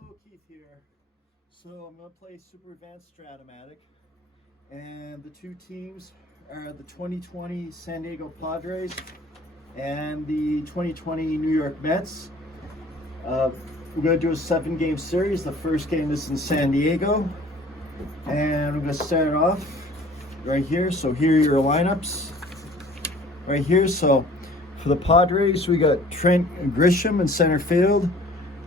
Hello, Keith here. So I'm going to play Super Advanced Stratomatic, and the two teams are the 2020 San Diego Padres and the 2020 New York Mets. We're going to do a 7-game series. The first game is in San Diego, and we're going to start off right here. So here are your lineups right here. So for the Padres, we got Trent Grisham in center field,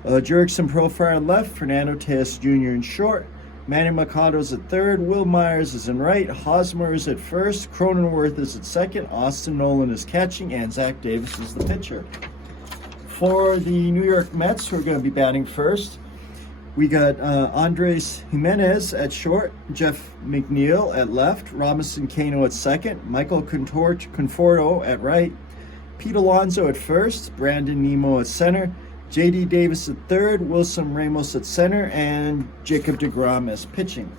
Jurickson Profar in left, Fernando Tatis Jr. in short, Manny Machado's at third, Will Myers is in right, Hosmer is at first, Cronenworth is at second, Austin Nolan is catching, and Zach Davis is the pitcher. For the New York Mets, who are going to be batting first, we got Andres Jimenez at short, Jeff McNeil at left, Robinson Cano at second, Michael Conforto at right, Pete Alonso at first, Brandon Nimmo at center, J.D. Davis at third, Wilson Ramos at center, and Jacob deGrom as pitching.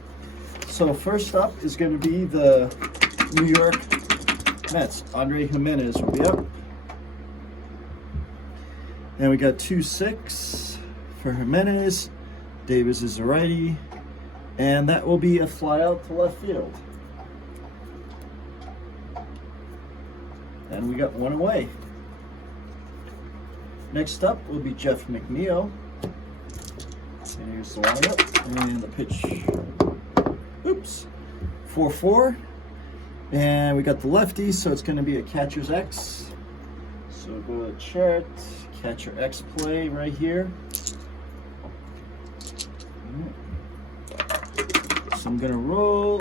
So first up is going to be the New York Mets. Andre Jimenez will be up. And we got 2-6 for Jimenez. Davis is a righty. And that will be a fly out to left field. And we got one away. Next up will be Jeff McNeil. And here's the lineup. And the pitch. Oops. 4-4. And we got the lefty, so it's going to be a catcher's X. So go to chart, catcher X play right here. So I'm going to roll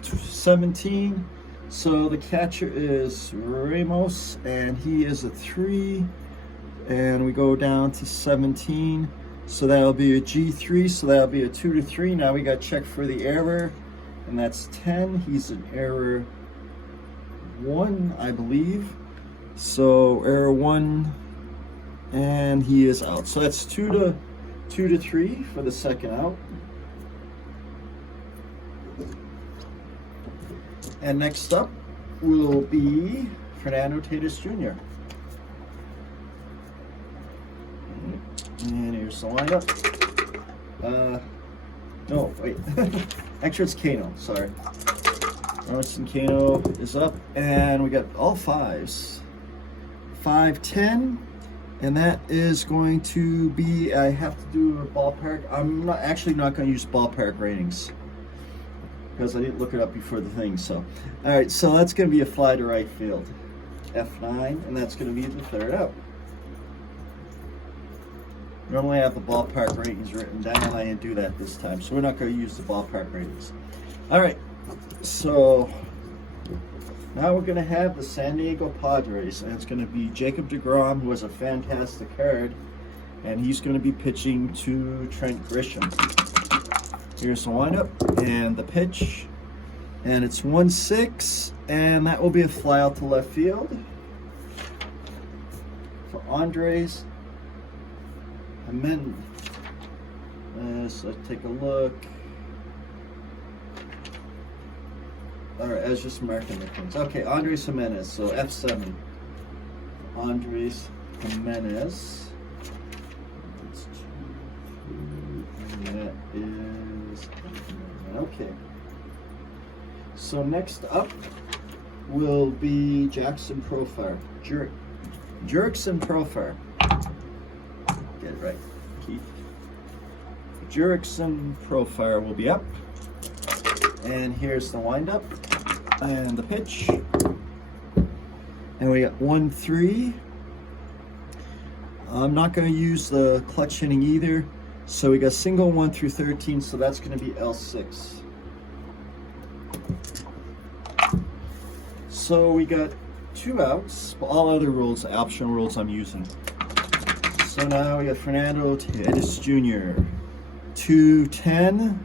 17. So the catcher is Ramos, and he is a 3. And we go down to 17, so that'll be a G3, so that'll be a 2-3. Now we got check for the error, and that's 10. He's an error 1, I believe. So error 1, and he is out. So that's 2-3 for the second out. And next up will be Fernando Tatis Jr. And here's the lineup. No, wait. Actually, it's Cano. Sorry. Robinson Cano is up. And we got all 5s. 5-10. And that is going to be, I have to do a ballpark. I'm not going to use ballpark ratings, because I didn't look it up before the thing. So, all right, so that's going to be a fly to right field. F9, and that's going to be the third out. Normally I have the ballpark ratings written down. I didn't do that this time, so we're not going to use the ballpark ratings. All right, so now we're going to have the San Diego Padres, and it's going to be Jacob deGrom, who has a fantastic card, and he's going to be pitching to Trent Grisham. Here's the lineup and the pitch, and it's 1-6, and that will be a fly out to left field for Andres Jimenez. So let's take a look. All right, I was just marking the things. Okay, Andres Jimenez. So F7. Andres Jimenez. That is okay. So next up will be Jackson Profar. Jurickson Profar. Get it right, Keith. Jurickson Profar will be up. And here's the windup and the pitch. And we got 1-3. I'm not going to use the clutch hitting either. So we got single 1 through 13, so that's going to be L6. So we got 2 outs. All other rules, optional rules I'm using. So now we got Fernando Tatis Jr. 2-10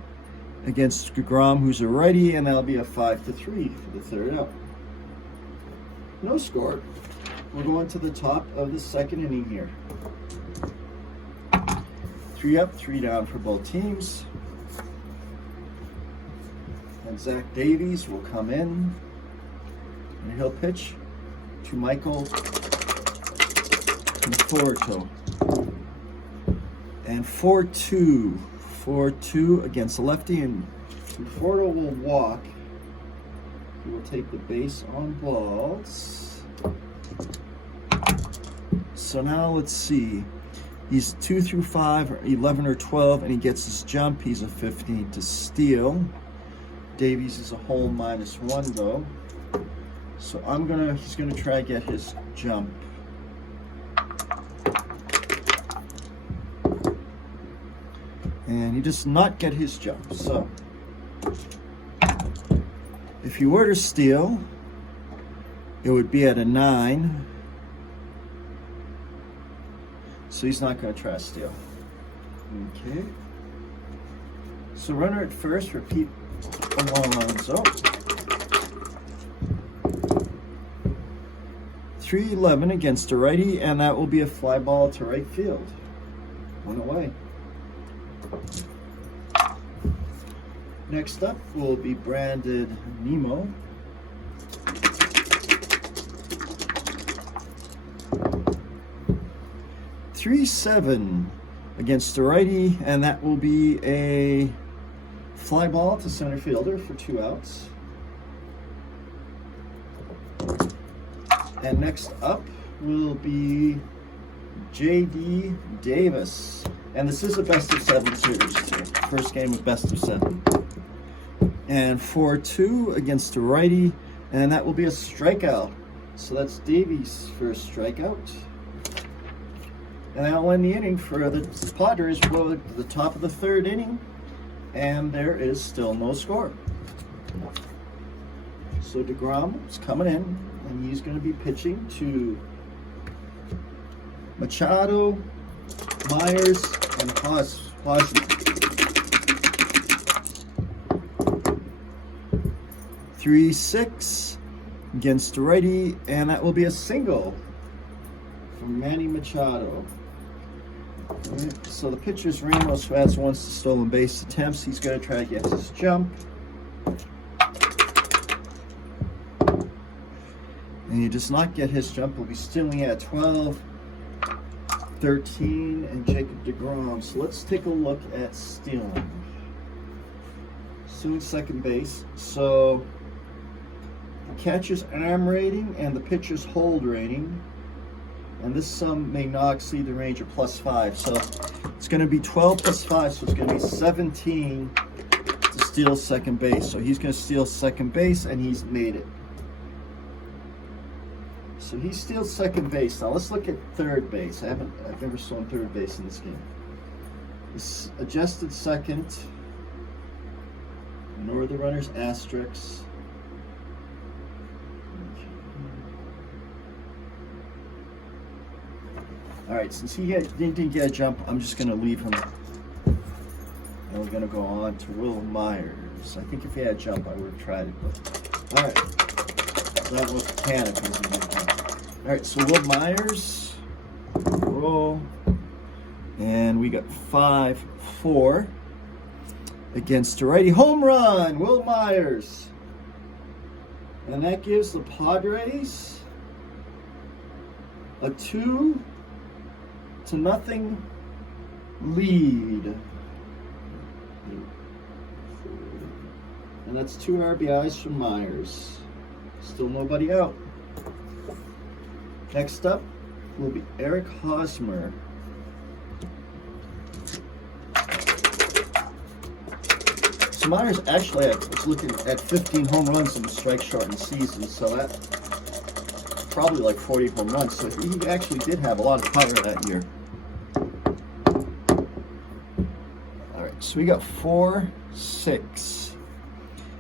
against deGrom, who's a righty, and that'll be a 5-3 for the third out. No score. We're going to the top of the second inning here. 3 up, 3 down for both teams. And Zach Davies will come in, and he'll pitch to Michael Conforto. And 4-2. 4-2 against the lefty, and Conforto will walk. He will take the base on balls. So now let's see. He's 2 through 5, or 11 or 12, and he gets his jump. He's a 15 to steal. Davies is a hole -1 though. So he's gonna try to get his jump. And he does not get his jump. So if he were to steal, it would be at a 9. So he's not going to try to steal. Okay. So runner at first, repeat Alonso. 3-11 against a righty, and that will be a fly ball to right field. 1 away. Next up will be branded Nemo. .37 against the righty, and that will be a fly ball to center fielder for 2 outs. And next up will be J.D. Davis. And this is a best-of-7 series, too. First game of best-of-7. And 4-2 against the righty, and that will be a strikeout. So that's Davies' first strikeout. And that'll end the inning for the Padres. We'll at the top of the 3rd inning, and there is still no score. So DeGrom is coming in, and he's going to be pitching to Machado, Myers, and Hosmer. 3-6 against the righty, and that will be a single from Manny Machado. Right, so the pitcher's Ramos, who has 1 stolen base attempts. He's going to try to get his jump. And he does not get his jump. He'll be stealing at 12, 13, and Jacob DeGrom. So let's take a look at stealing. Stealing second base. So the catcher's arm rating and the pitcher's hold rating. And this sum may not exceed the range of +5. So it's going to be 12 + 5, so it's going to be 17 to steal second base. So he's going to steal second base, and he's made it. So he steals second base. Now let's look at third base. I've never stolen third base in this game. This adjusted second. Ignore the runner's asterisks. All right, since he didn't get a jump, I'm just going to leave him. And we're going to go on to Will Myers. I think if he had a jump, I would have tried it. But all right, that was mechanical. All right, so Will Myers, roll, and we got 5-4 against a righty. Home run, Will Myers, and that gives the Padres a 2-0 lead. And that's 2 RBIs from Myers. Still nobody out. Next up will be Eric Hosmer. So Myers actually is looking at 15 home runs in the strike-shortened season, so that's probably like 40 home runs. So he actually did have a lot of power that year. All right, so we got 4-6.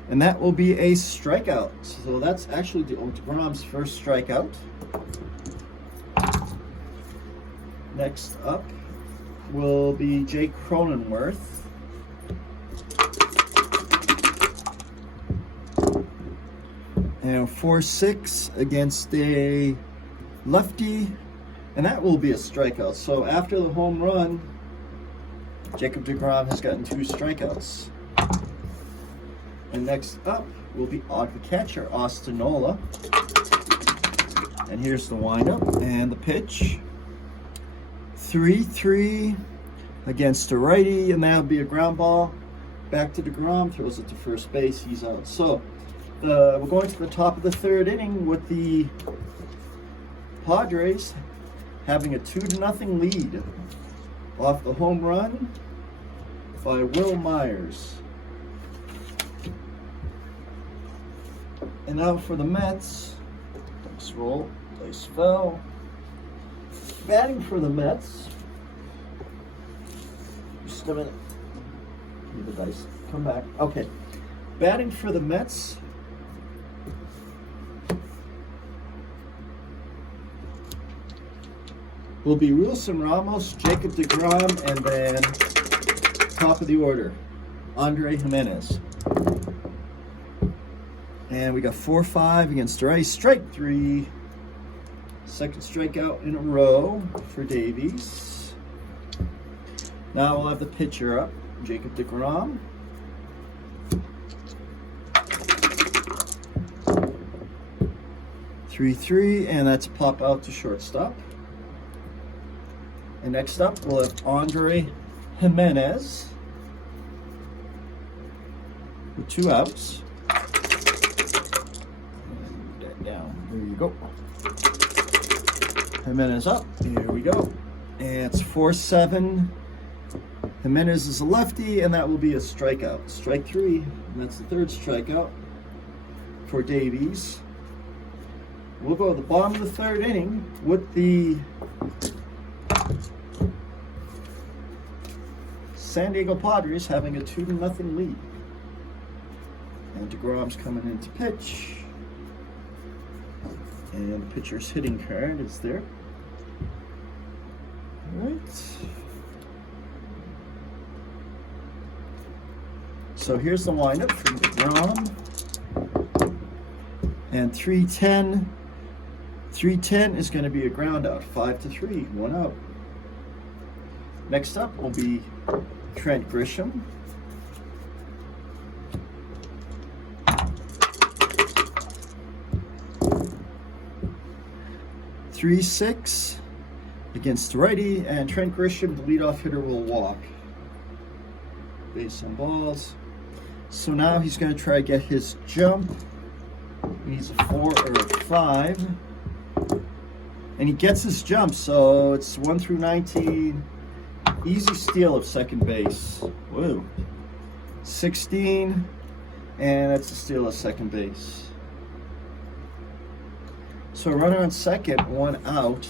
And that will be a strikeout. So that's actually DeGrom's first strikeout. Next up will be Jake Cronenworth. And 4-6 against a lefty. And that will be a strikeout. So after the home run, Jacob DeGrom has gotten 2 strikeouts. And next up will be the catcher, Austin Nola. And here's the windup and the pitch. 3-3 against the righty, and that'll be a ground ball. Back to DeGrom, throws it to first base, he's out. So we're going to the top of the third inning with the Padres having a 2-0 lead off the home run by Will Myers. And now for the Mets. Dice roll, dice fell. Batting for the Mets. Just a minute. Leave the dice. Come back. Okay. Batting for the Mets. Will be Wilson Ramos, Jacob deGrom, and then top of the order, Andre Jimenez. And we got 4-5 against the right. Strike 3. Second strikeout in a row for Davies. Now we'll have the pitcher up, Jacob deGrom. Three, and that's a pop out to shortstop. And next up, we'll have Andre Jimenez with 2 outs. And that down. There you go. Jimenez up. Here we go. And it's 4-7. Jimenez is a lefty, and that will be a strikeout. Strike 3, and that's the third strikeout for Davies. We'll go to the bottom of the third inning with the San Diego Padres having a 2-0 lead. And deGrom's coming in to pitch. And the pitcher's hitting card is there. All right. So here's the lineup for deGrom. And 3-10. 3-10 is going to be a ground out. 5-3, 1 out. Next up will be Trent Grisham. Three 6 against the righty, and Trent Grisham, the leadoff hitter, will walk. Base on balls. So now he's going to try to get his jump. He needs a 4 or a 5. And he gets his jump, so it's 1 through 19. Easy steal of second base. Whoa. 16, and that's a steal of second base. So runner on second, 1 out.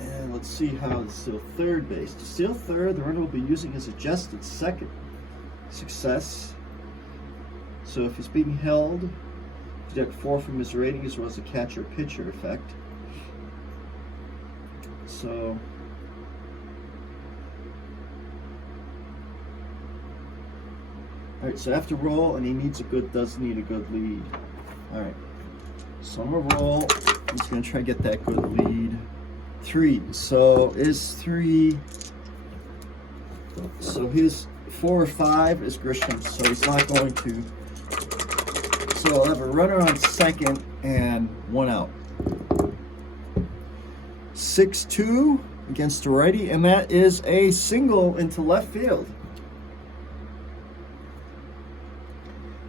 And let's see how to steal third base. To steal third, the runner will be using his adjusted second. Success. So if he's being held, deduct 4 from his rating as well as a catcher-pitcher effect. So all right, so after roll, and he does need a good lead. All right, so I'm gonna roll. He's gonna try to get that good lead. 3. So is 3. So his 4 or 5 is Grisham, so he's not going to. So I'll have a runner on second and 1 out. 6-2 against the righty, and that is a single into left field.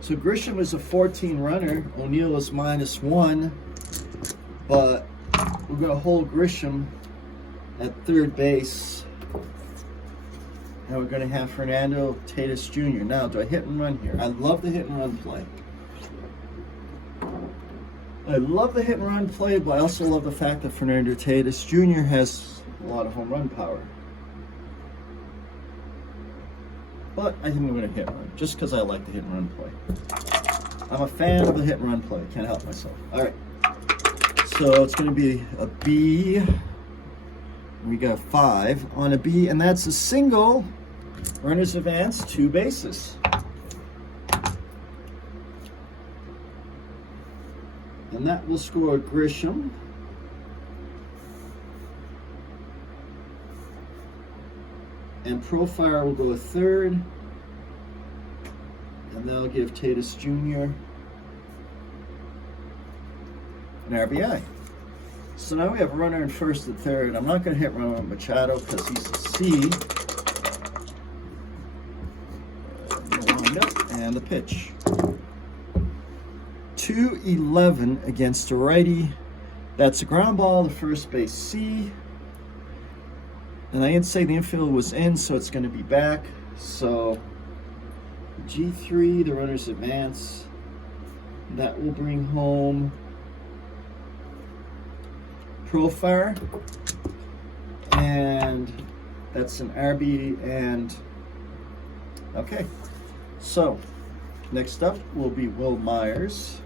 So Grisham is a 14 runner. O'Neill is -1, but we're going to hold Grisham at third base. And we're going to have Fernando Tatis Jr. Now, do I hit and run here? I love the hit and run play. But I also love the fact that Fernando Tatis Jr. has a lot of home run power. But I think I'm going to hit and run, just because I like the hit and run play. I'm a fan of the hit and run play. Can't help myself. All right. So it's going to be a B. We got 5 on a B, and that's a single. Runners advance, 2 bases. And that will score Grisham. And Profire will go a third. And that'll give Tatis Jr. an RBI. So now we have runner in first and third. I'm not going to hit runner Machado because he's a C. Wind up and the pitch. 2-11 against the righty. That's a ground ball to first base C. And I didn't say the infield was in, so it's going to be back. So G3, the runners advance. That will bring home Profile. And that's an RB. And okay. So next up will be Will Myers.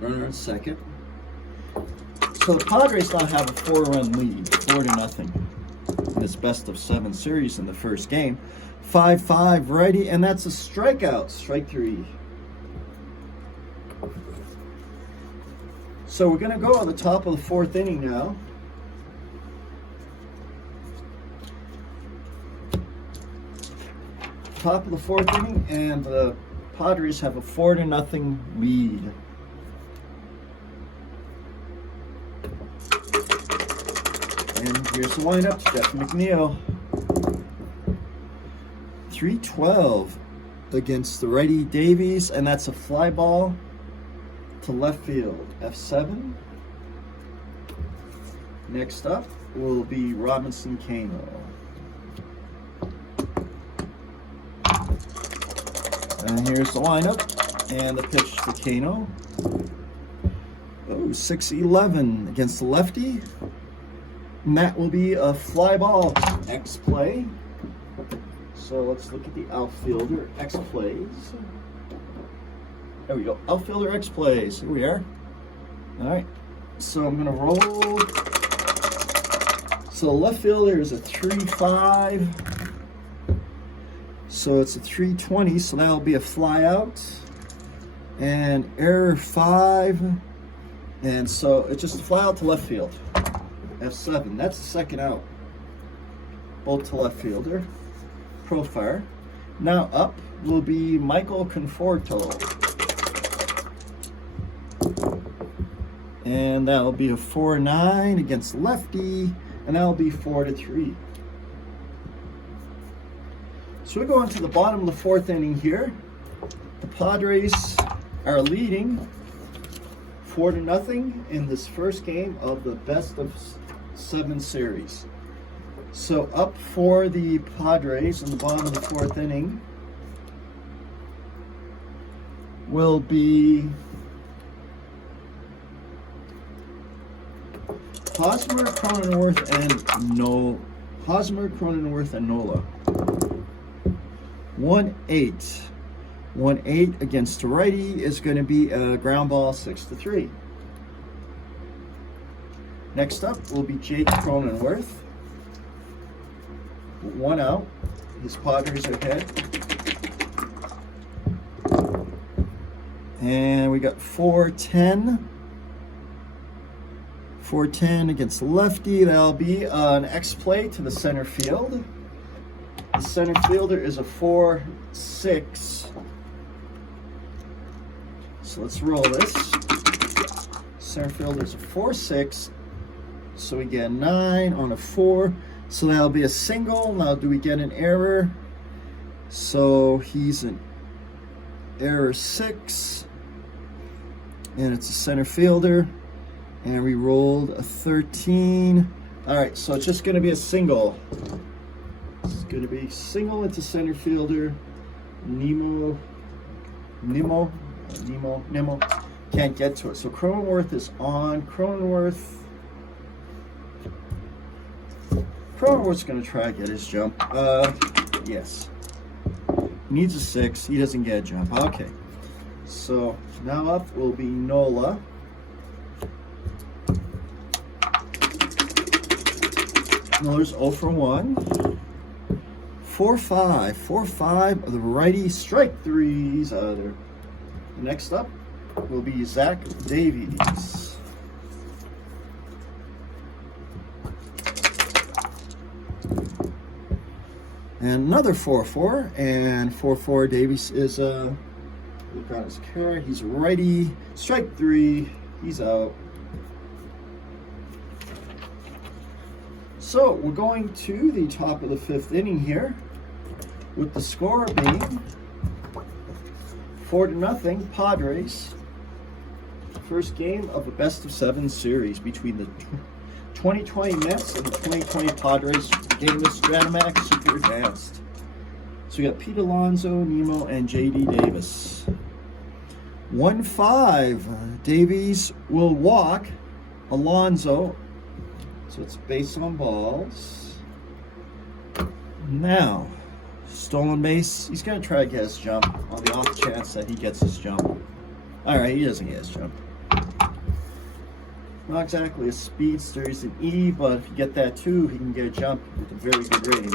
Runner in second. So the Padres now have a 4-run lead, 4-0 in this best of 7 series in the first game. 5-5 righty, and that's a strikeout, strike 3. So we're going to go to the top of the 4th inning now. Top of the 4th inning, and the Padres have a 4-0 lead. And here's the lineup. Jeff McNeil. 3-12 against the righty Davies, and that's a fly ball to left field. F7. Next up will be Robinson Cano. And here's the lineup and the pitch to Cano. Oh, 6-11 against the lefty. And that will be a fly ball X play. So let's look at the outfielder X plays. There we go. Outfielder X plays. Here we are. All right. So I'm going to roll. So the left fielder is a 3-5. So it's a 320. So that'll be a fly out. And error 5. And so it's just a fly out to left field. F7. That's the second out. Both to left fielder. Profile. Now up will be Michael Conforto. And that'll be a 4-9 against lefty. And that'll be 4-3. So we go into the bottom of the 4th inning here. The Padres are leading 4-0 in this first game of the best of 7 series. So up for the Padres in the bottom of the 4th inning will be Hosmer, Cronenworth, and Nola. 1-8. 1-8 against the righty is going to be a ground ball 6-3. Next up will be Jake Cronenworth. 1 out. His Padres are ahead. And we got 4-10. 4-10 against the lefty. That'll be an X play to the center field. The center fielder is a 4-6. So let's roll this. Center fielder is a 4-6. So we get 9 on a 4. So that'll be a single. Now do we get an error? So he's an error 6. And it's a center fielder. And we rolled a 13. All right, so it's just going to be a single. It's going to be single into center fielder. Nemo. Can't get to it. So Cronenworth is on. Cronenworth's going to try to get his jump. Yes. He needs a 6. He doesn't get a jump. Okay. So now up will be Nola. Nola's 0 for 1. 4-5. 4-5 of the righty. Strike 3's out of there. Next up will be Zach Davies. And another 4-4. And 4-4 Davies is look on his carrot. He's a righty. Strike 3. He's out. So we're going to the top of the 5th inning here, with the score being 4-0 Padres. First game of a best-of-7 series between the 2020 Mets and the 2020 Padres. Game is Stratomatic Super Advanced. So we got Pete Alonso, Nemo, and J.D. Davis. 1-5. Davies will walk Alonso. So it's base on balls. Now, stolen base. He's going to try to get his jump on the off chance that he gets his jump. All right, he doesn't get his jump. Not exactly a speedster, he's an E, but if you get that too, he can get a jump with a very good rating.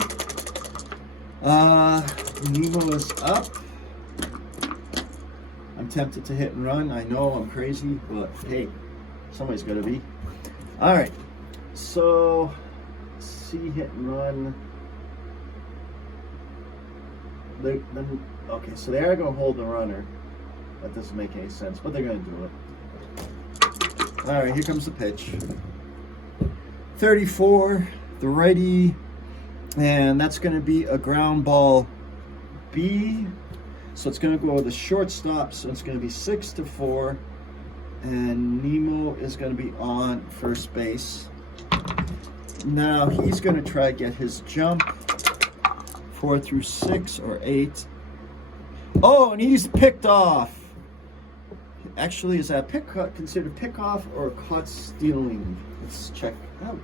Nemo is up. I'm tempted to hit and run. I know I'm crazy, but hey, somebody's got to be. All right, so let's see, hit and run. Okay, so they are going to hold the runner. That doesn't make any sense, but they're going to do it. All right, here comes the pitch. 34, the righty, and that's going to be a ground ball B. So it's going to go with the shortstop, so it's going to be 6-4, and Nemo is going to be on first base. Now he's going to try to get his jump, 4 through 6 or 8. Oh, and he's picked off. Actually, is that considered pickoff or caught stealing? Let's check out.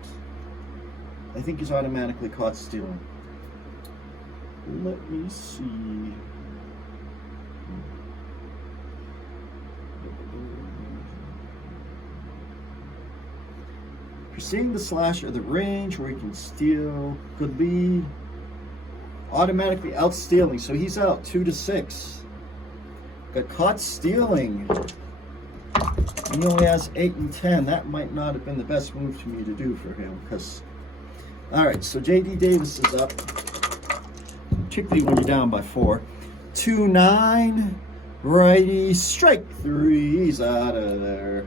I think he's automatically caught stealing. Let me see. Preceding the slash or the range where he can steal, good lead. Automatically out stealing, so he's out 2-6. Got caught stealing. He only has 8 and 10. That might not have been the best move for me to do for him. All right, so J.D. Davis is up, particularly when you're down by 4. 2-9, righty, strike 3. He's out of there.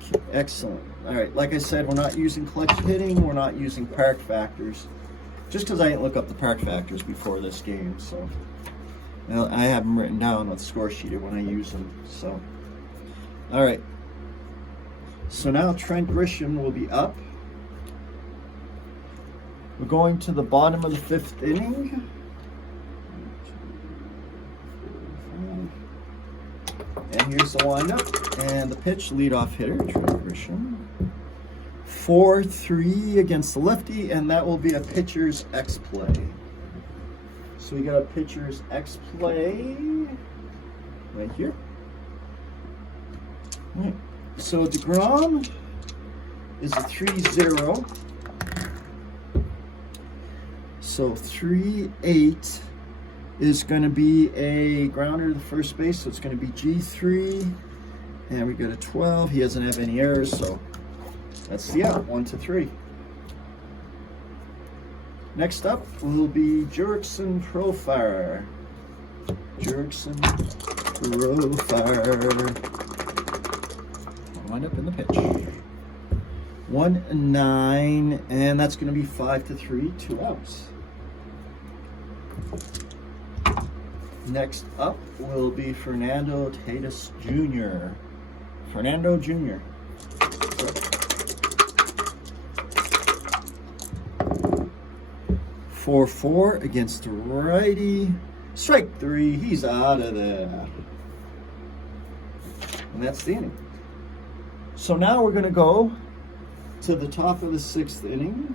Okay, excellent. All right, like I said, we're not using collection hitting. We're not using park factors. Just because I didn't look up the park factors before this game, so I have them written down on the score sheet when I use them. So, all right. So now Trent Grisham will be up. We're going to the bottom of the 5th inning. And here's the windup and the pitch. Leadoff hitter Trent Grisham. 4-3 against the lefty, and that will be a pitcher's X play. So we got a pitcher's X play right here. All right. So DeGrom is a 3-0. So 3-8 is going to be a grounder to the first base, so it's going to be G3. And we got a 12. He doesn't have any errors, so that's the out, 1-3. Next up will be Jurickson Profar. Jurickson Profar. Wind up in the pitch. 1-9, and that's going to be 5-3, 2 outs. Next up will be Fernando Tatis Jr. Fernando Jr. 4-4 against the righty. Strike 3. He's out of there. And that's the inning. So now we're going to go to the top of the 6th inning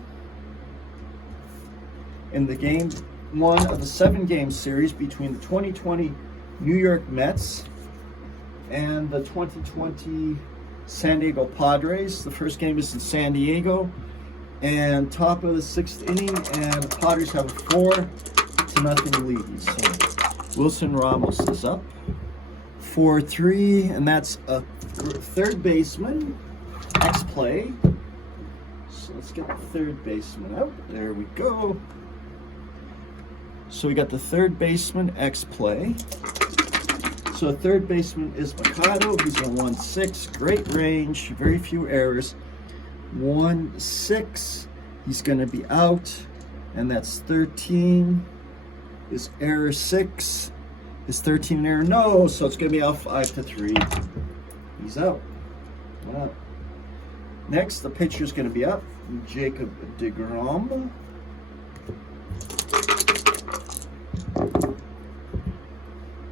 in the game 1 of the 7-game series between the 2020 New York Mets and the 2020 San Diego Padres. The first game is in San Diego. And top of the 6th inning, and the Padres have a 4-0 lead. So Wilson Ramos is up. 4-3, and that's a third baseman. X play. So let's get the third baseman out. There we go. So we got the third baseman X play. So a third baseman is Mikado. He's a 1-6. Great range, very few errors. 1-6. He's going to be out, and that's 13. Is error 6? Is 13 an error? No, so it's going to be out 5-3. He's out. Wow. Next, the pitcher's going to be up. Jacob deGrom.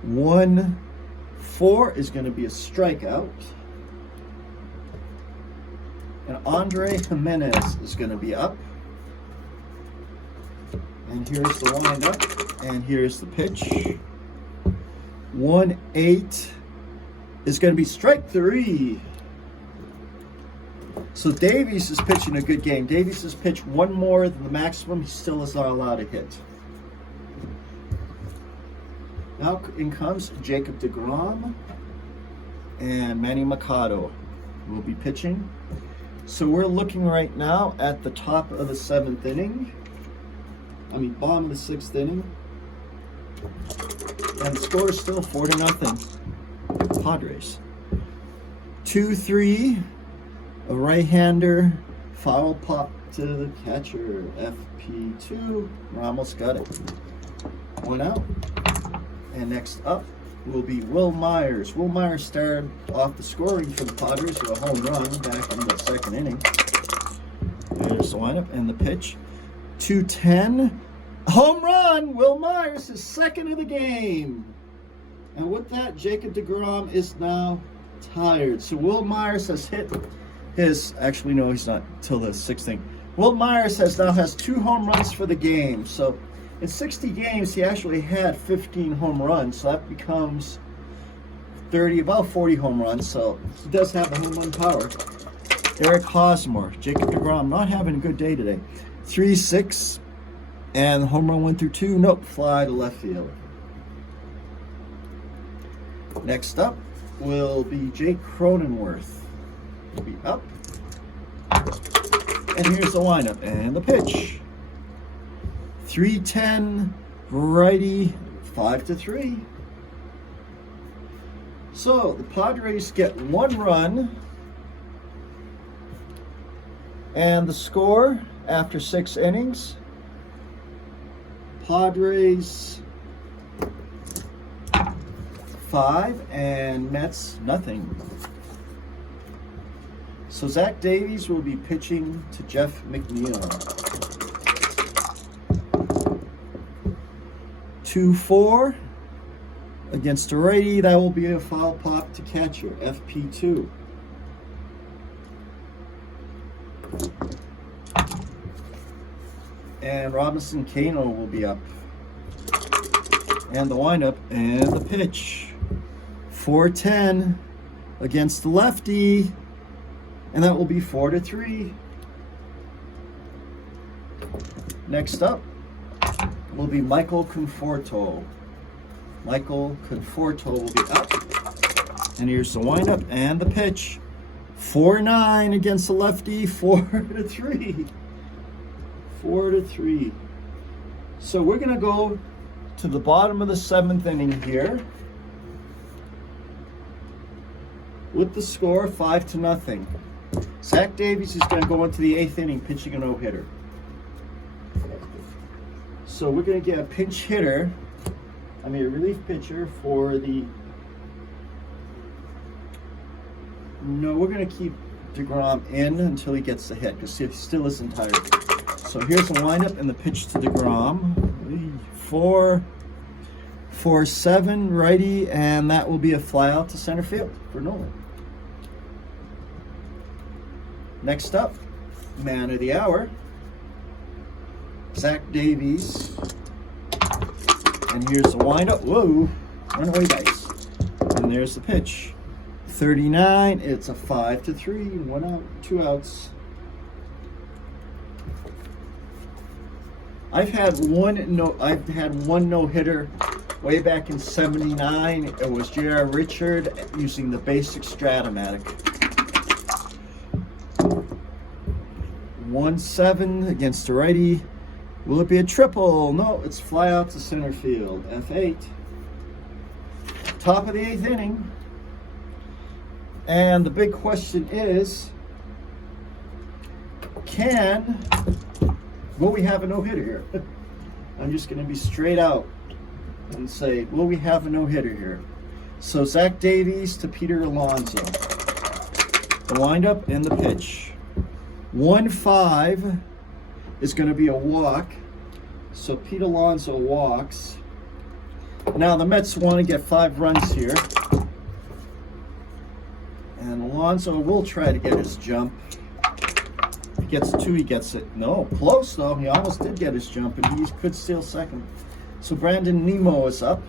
1-4 is going to be a strikeout. And Andre Jimenez is going to be up. And here's the windup. And here's the pitch. 1-8 is going to be strike 3. So Davies is pitching a good game. Davies has pitched one more than the maximum. He still is not allowed to hit. Now in comes Jacob deGrom, and Manny Machado will be pitching. So we're looking right now at the top of the 7th inning. Bottom of the 6th inning. And the score is still 4-0. Padres. 2-3. A right-hander. Foul pop to the catcher. FP2. Ramos got it. 1 out. And next up will be Will Myers. Will Myers started off the scoring for the Padres with a home run back in the 2nd inning. There's the lineup and the pitch. 2-10. Home run! Will Myers, his 2nd of the game. And with that, Jacob deGrom is now tired. So Will Myers has hit his... Actually, no, he's not till the 6th inning. Will Myers now has 2 home runs for the game. So in 60 games, he actually had 15 home runs. So that becomes 30, about 40 home runs. So he does have the home run power. Eric Hosmer, Jacob deGrom, not having a good day today. 3-6. And home run 1 through 2, nope, fly to left field. Next up will be Jake Cronenworth. He'll be up. And here's the lineup and the pitch. 3-10, righty, 5-3. So the Padres get 1 run. And the score after 6 innings. Padres 5 and Mets nothing. So Zach Davies will be pitching to Jeff McNeil. 2-4 against a righty. That will be a foul pop to catcher. FP2. And Robinson Cano will be up. And the windup and the pitch. 4-10 against the lefty. And that will be 4-3. Next up will be Michael Conforto. Michael Conforto will be up. And here's the windup and the pitch. 4-9 against the lefty. 4-3. 4-3. So we're going to go to the bottom of the 7th inning here with the score 5-0. Zach Davies is going to go into the 8th inning pitching a no-hitter. So we're going to get a pinch hitter, a relief pitcher for the... No, we're going to keep deGrom in until he gets the hit because he still isn't tired. So here's the lineup and the pitch to deGrom. 4-7 righty, and that will be a fly out to center field for Nolan. Next up, man of the hour, Zach Davies. And here's the windup. Whoa, runaway dice. And there's the pitch. 39. It's a 5-3. 1 out, 2 outs. I've had one no-hitter way back in '79. It was J.R. Richard using the basic Stratomatic. 1-7 against the righty. Will it be a triple? No, it's fly out to center field. F8. Top of the 8th inning. And the big question is, will we have a no-hitter here? I'm just going to be straight out and say, will we have a no-hitter here? So Zach Davies to Peter Alonso. The windup and the pitch. 1-5 is going to be a walk. So Pete Alonso walks. Now the Mets want to get 5 runs here. And Alonso will try to get his jump. If he gets 2, he gets it. No, close though. He almost did get his jump, and he could steal second. So Brandon Nimmo is up.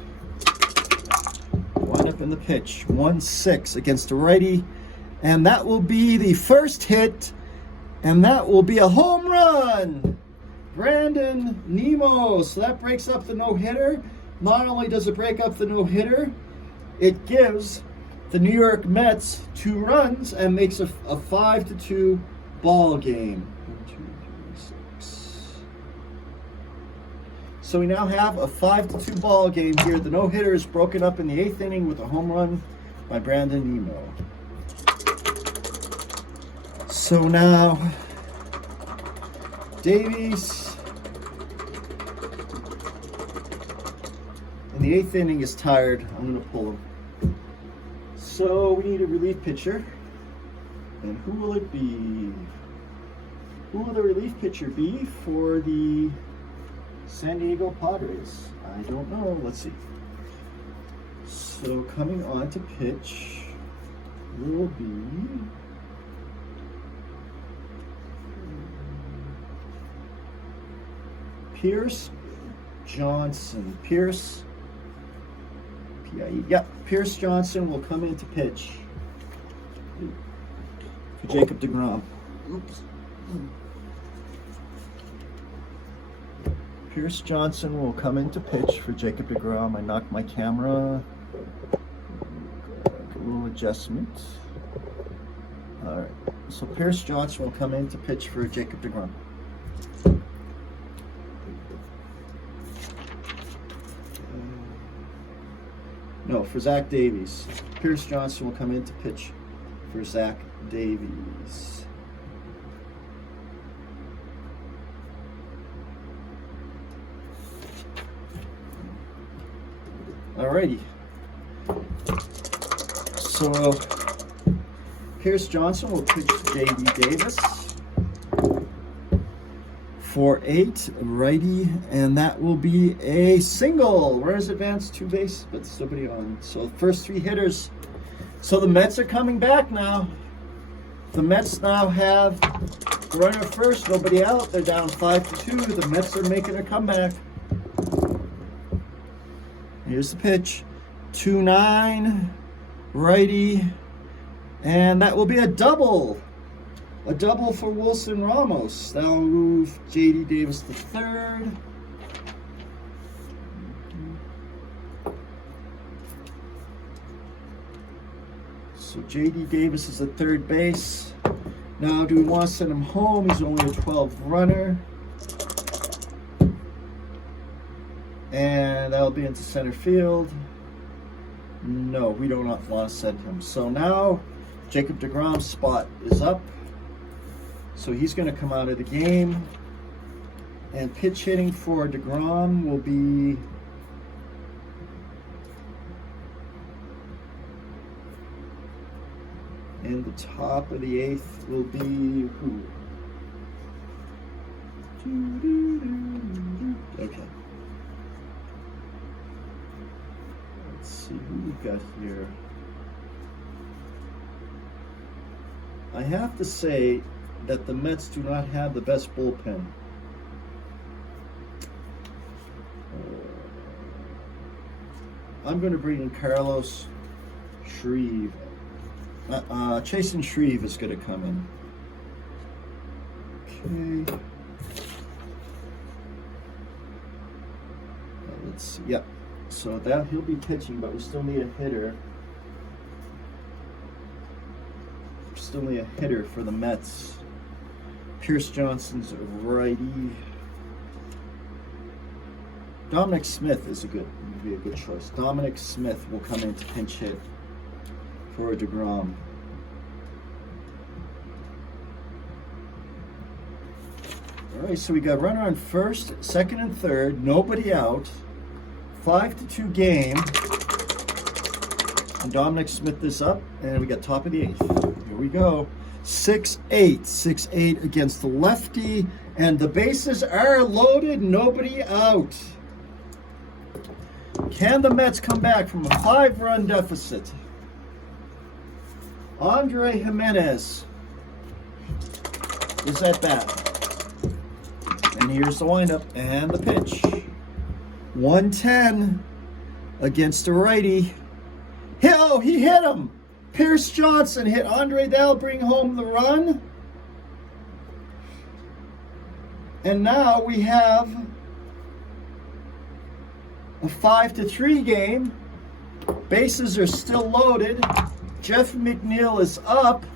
Wind up in the pitch. 1-6 against a righty. And that will be the first hit. And that will be a home run. Brandon Nimmo. So that breaks up the no-hitter. Not only does it break up the no-hitter, it gives the New York Mets 2 runs and makes a 5-2 ball game. 1, 2, 3, 6. So we now have a 5-2 ball game here. The no-hitter is broken up in the 8th inning with a home run by Brandon Nimmo. So now Davies in the 8th inning is tired. I'm going to pull him. So we need a relief pitcher. And who will it be? Who will the relief pitcher be for the San Diego Padres? I don't know. Let's see. So coming on to pitch will be Pierce Johnson. Pierce P-I-E. Yep, Pierce Johnson will come in to pitch for Jacob deGrom. Oops. Pierce Johnson will come in to pitch for Jacob deGrom. I knocked my camera. A little adjustment. All right. So Pierce Johnson will come in to pitch for Jacob deGrom. No, for Zach Davies. Pierce Johnson will come in to pitch for Zach Davies. Alrighty. So Pierce Johnson will pitch J.D. Davis for 8, righty, and that will be a single. Runners advance 2 bases, but somebody on. So first 3 hitters. So the Mets are coming back now. The Mets now have the runner first, nobody out. They're down 5-2. The Mets are making a comeback. Here's the pitch. 2-9, righty, and that will be a double. A double for Wilson Ramos. That'll move J.D. Davis to third. So J.D. Davis is at third base. Now, do we want to send him home? He's only a 12th runner. And that'll be into center field. No, we do not want to send him. So now Jacob deGrom's spot is up. So he's going to come out of the game. And pitch hitting for deGrom will be in the top of the 8th will be who? Okay. Let's see who we've got here. I have to say that the Mets do not have the best bullpen. I'm going to bring in Carlos Shreve. Chasen Shreve is going to come in. Okay. Let's see. Yep. So that he'll be pitching, but we still need a hitter. Still need a hitter for the Mets. Pierce Johnson's a righty. Dominic Smith is would be a good choice. Dominic Smith will come in to pinch hit for deGrom. All right, so we got runner on first, second, and third. Nobody out. 5-2 game. And Dominic Smith this up, and we got top of the eighth. Here we go. 6-8. 6-8 against the lefty, and the bases are loaded. Nobody out. Can the Mets come back from a 5-run deficit? Andre Jimenez is at bat. And here's the windup and the pitch. 110 against the righty. Oh, he hit him. Pierce Johnson hit Andre. That'll bring home the run. And now we have a 5-3 game. Bases are still loaded. Jeff McNeil is up.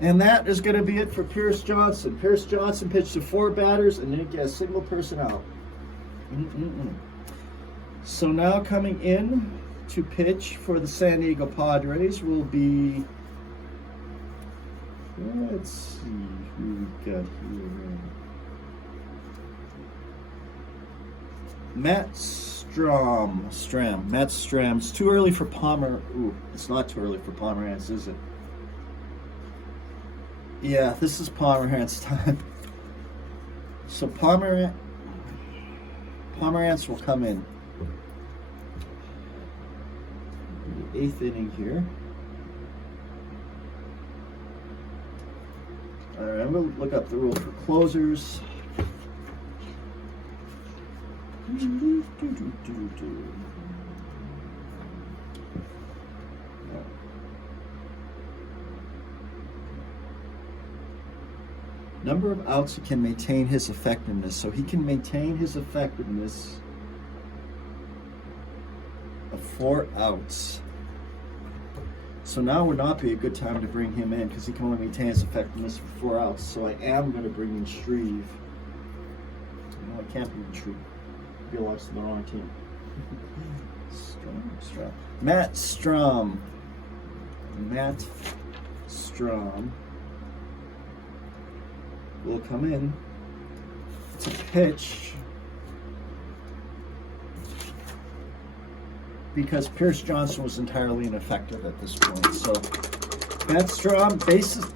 And that is going to be it for Pierce Johnson. Pierce Johnson pitched to 4 batters and didn't get a single person out. So now coming in to pitch for the San Diego Padres will be, let's see who we got here. Matt Stram. Matt Stram. It's too early for Palmer. Ooh, it's not too early for Pomerantz, is it? Yeah, this is Pomerantz time. So Pomerantz will come in. The 8th inning here. All right, I'm going to look up the rule for closers. Number of outs he can maintain his effectiveness. So he can maintain his effectiveness of 4 outs. So now would not be a good time to bring him in because he can only maintain his effectiveness for 4 outs. So I am going to bring in Shreve. No, I can't bring in Shreve. He belongs to the wrong team. Strom. Matt Strom. Will come in to pitch because Pierce Johnson was entirely ineffective at this point. So Matt Strom, bases.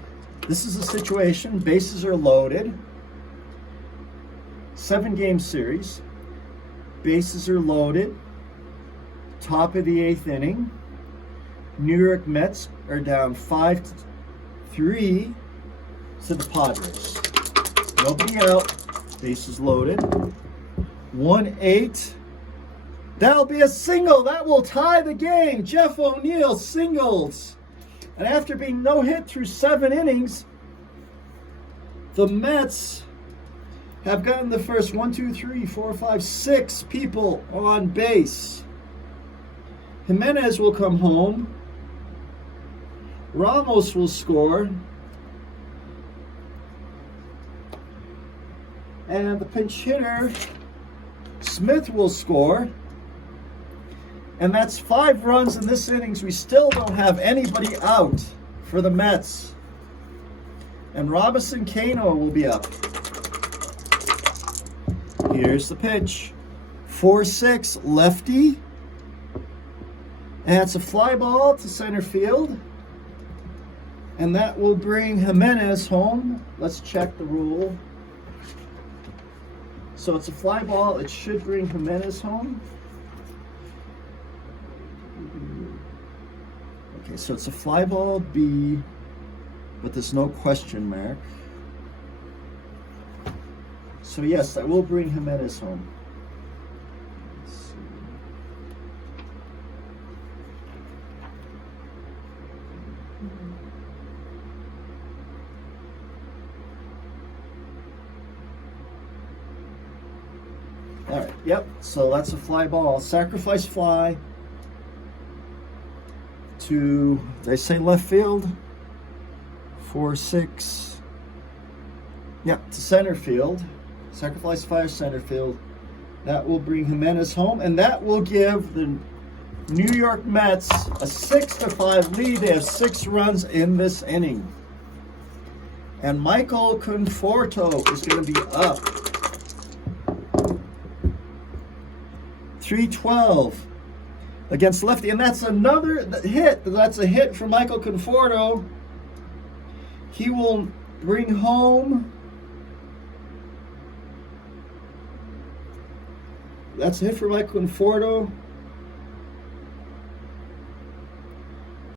This is a situation. Bases are loaded. 7-game series. Bases are loaded. Top of the 8th inning. New York Mets are down 5-3 to the Padres. Nobody out. Bases loaded. 1-8. That'll be a single. That will tie the game. Jeff O'Neill singles. And after being no hit through 7 innings, the Mets have gotten the first 6 people on base. Jimenez will come home. Ramos will score. And the pinch hitter, Smith, will score. And that's 5 runs in this innings. We still don't have anybody out for the Mets. And Robinson Cano will be up. Here's the pitch. 4-6, lefty. And it's a fly ball to center field. And that will bring Jimenez home. Let's check the rule. So it's a fly ball. It should bring Jimenez home. Okay, so it's a fly ball B, but there's no question mark. So yes, that will bring Jimenez home. Let's see. All right, yep, so that's a fly ball. Sacrifice fly to, did I say left field? 4-6. Yeah, to center field. Sacrifice fly, center field. That will bring Jimenez home, and that will give the New York Mets a 6-5 lead. They have 6 runs in this inning. And Michael Conforto is going to be up. 312 against lefty. And that's another hit. That's a hit for Michael Conforto. He will bring home... That's a hit for Michael Conforto.